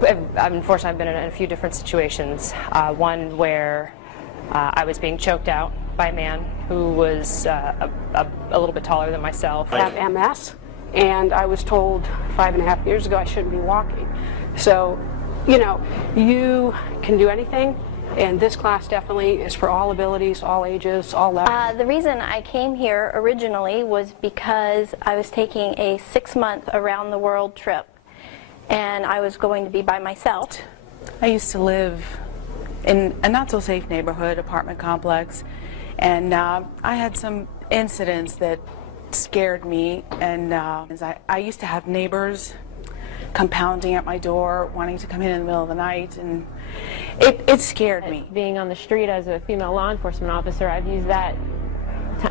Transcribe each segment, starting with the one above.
Unfortunately, I've been in a few different situations. One where I was being choked out by a man who was a little bit taller than myself. I have MS, and I was told 5.5 years ago I shouldn't be walking. So, you know, you can do anything, and this class definitely is for all abilities, all ages, all levels. The reason I came here originally was because I was taking a 6-month around-the-world trip, and I was going to be by myself. I used to live in a not-so-safe neighborhood, apartment complex, and I had some incidents that scared me, and I used to have neighbors compounding at my door, wanting to come in the middle of the night, and it scared me. Being on the street as a female law enforcement officer, I've used that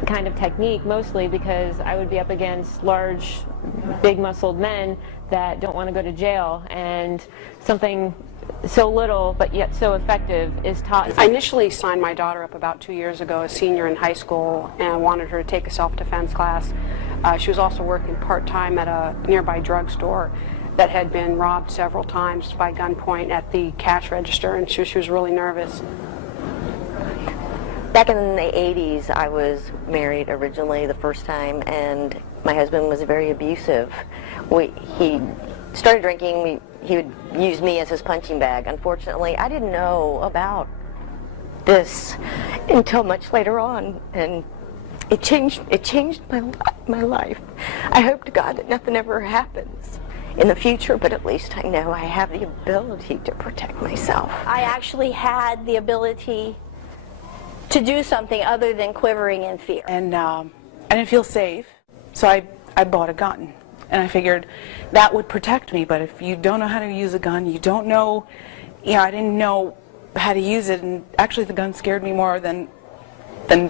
kind of technique mostly because I would be up against large, big-muscled men that don't want to go to jail, and something so little but yet so effective is taught. I initially signed my daughter up about 2 years ago, a senior in high school, and wanted her to take a self-defense class. She was also working part-time at a nearby drugstore that had been robbed several times by gunpoint at the cash register, and she was really nervous. Back in the 80s, I was married originally the first time, and my husband was very abusive. He started drinking. He would use me as his punching bag. Unfortunately, I didn't know about this until much later on, and it changed my life. I hope to God that nothing ever happens in the future, but at least I know I have the ability to protect myself. I actually had the ability to do something other than quivering in fear. And I didn't feel safe, so I bought a gun. And I figured that would protect me, but if you don't know how to use a gun, you don't know, I didn't know how to use it, and actually the gun scared me more than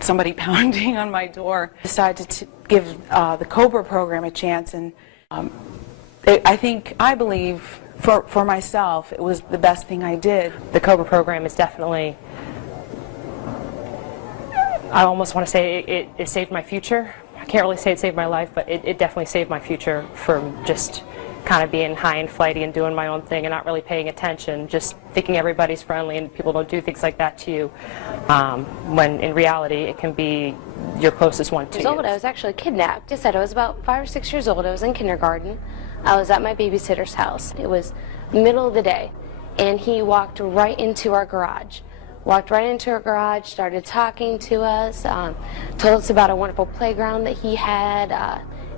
somebody pounding on my door. I decided to give the COBRA program a chance, and I believe for myself it was the best thing I did. The COBRA program is definitely, I almost want to say it saved my future. I can't really say it saved my life, but it definitely saved my future from just kind of being high and flighty and doing my own thing and not really paying attention, just thinking everybody's friendly and people don't do things like that to you, when in reality it can be your closest one to you. I was actually kidnapped. I said I was about 5 or 6 years old. I was in kindergarten. I was at my babysitter's house. It was middle of the day, and he walked right into our garage. Started talking to us, told us about a wonderful playground that he had,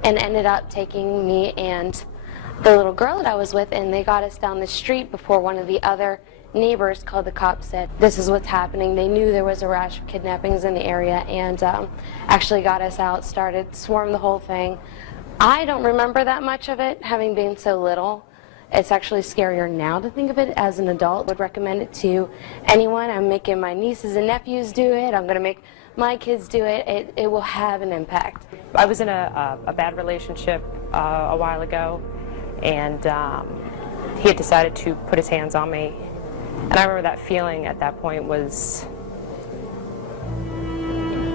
and ended up taking me and the little girl that I was with, and they got us down the street before one of the other neighbors called the cops, said, "This is what's happening." They knew there was a rash of kidnappings in the area, and actually got us out, swarmed the whole thing. I don't remember that much of it, having been so little. It's actually scarier now to think of it as an adult. Would recommend it to anyone. I'm making my nieces and nephews do it. I'm going to make my kids do it. It will have an impact. I was in a bad relationship a while ago, and he had decided to put his hands on me. And I remember that feeling at that point was,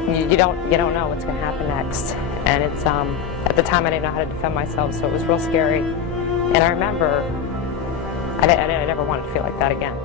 you don't know what's going to happen next. And it's at the time I didn't know how to defend myself, so it was real scary. And I remember I never wanted to feel like that again.